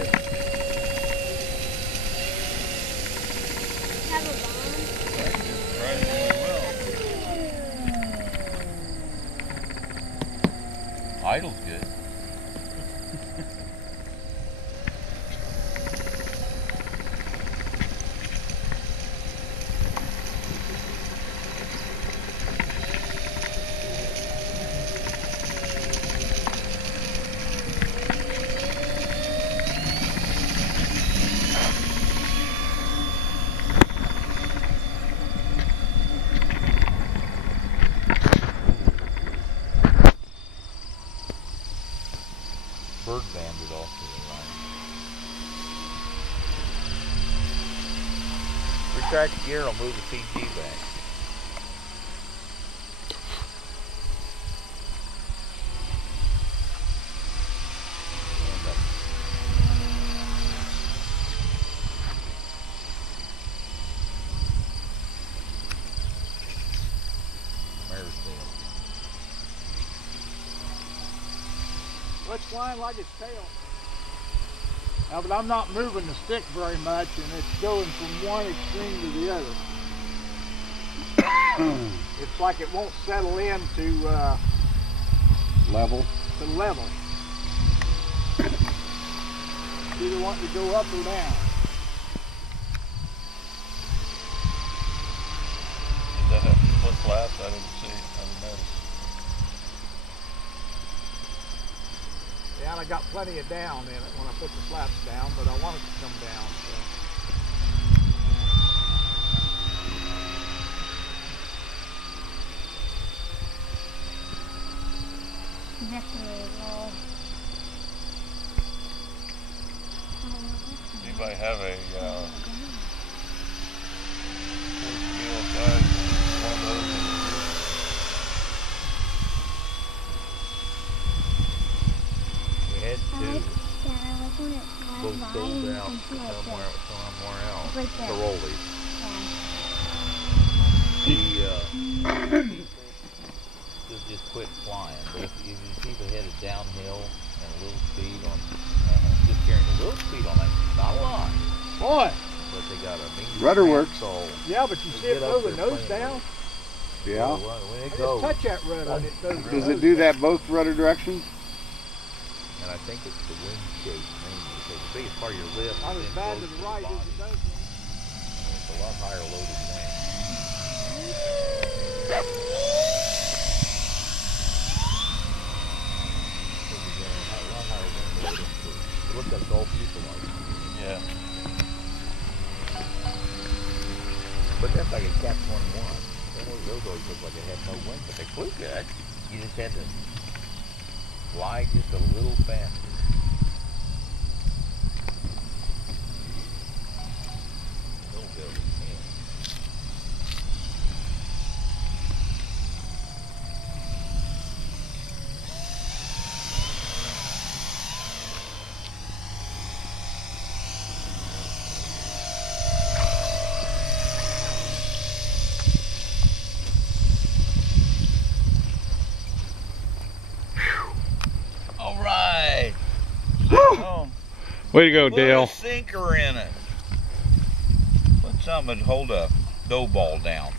ahead. Have a bond. That's surprisingly well. Idle's good. Bird banded off to the right. Retract the gear, I'll move the PG back. Mare's tail. Well, it's flying like its tail. Now, but I'm not moving the stick very much, and it's going from one extreme to the other. It's like it won't settle into Level. to level. It's either wanting to go up or down. Did that have split flaps? I didn't see. I didn't notice. Yeah, and I got plenty of down in it when I put the flaps down, but I want it to come down. So. Anybody have a full-scale size one of those? We had two. Both sold out somewhere else. The rollies. Just quit flying. But if you keep it headed downhill and a little speed on, just carrying a little speed on that, not a lot. Boy! But they got a mean Rudder works. So Yeah, but you see it throw the nose down? Yeah. when it I goes, just touch that rudder and it throws the Does nose it do down. that both rudder directions? and I think it's the wing shape mainly. So the biggest part of your lift. Not as then bad to goes the right as bottom. it does. It's a lot higher loaded wing. It looks like Gulf fuselage. Yeah. But that's like a Cat 21. Those always look like it had no wing, but they flew good. You just had to fly just a little faster. A little bit of a tail. All right. Oh, Way to go, put Dale. a sinker in it. Put something to hold a dough ball down.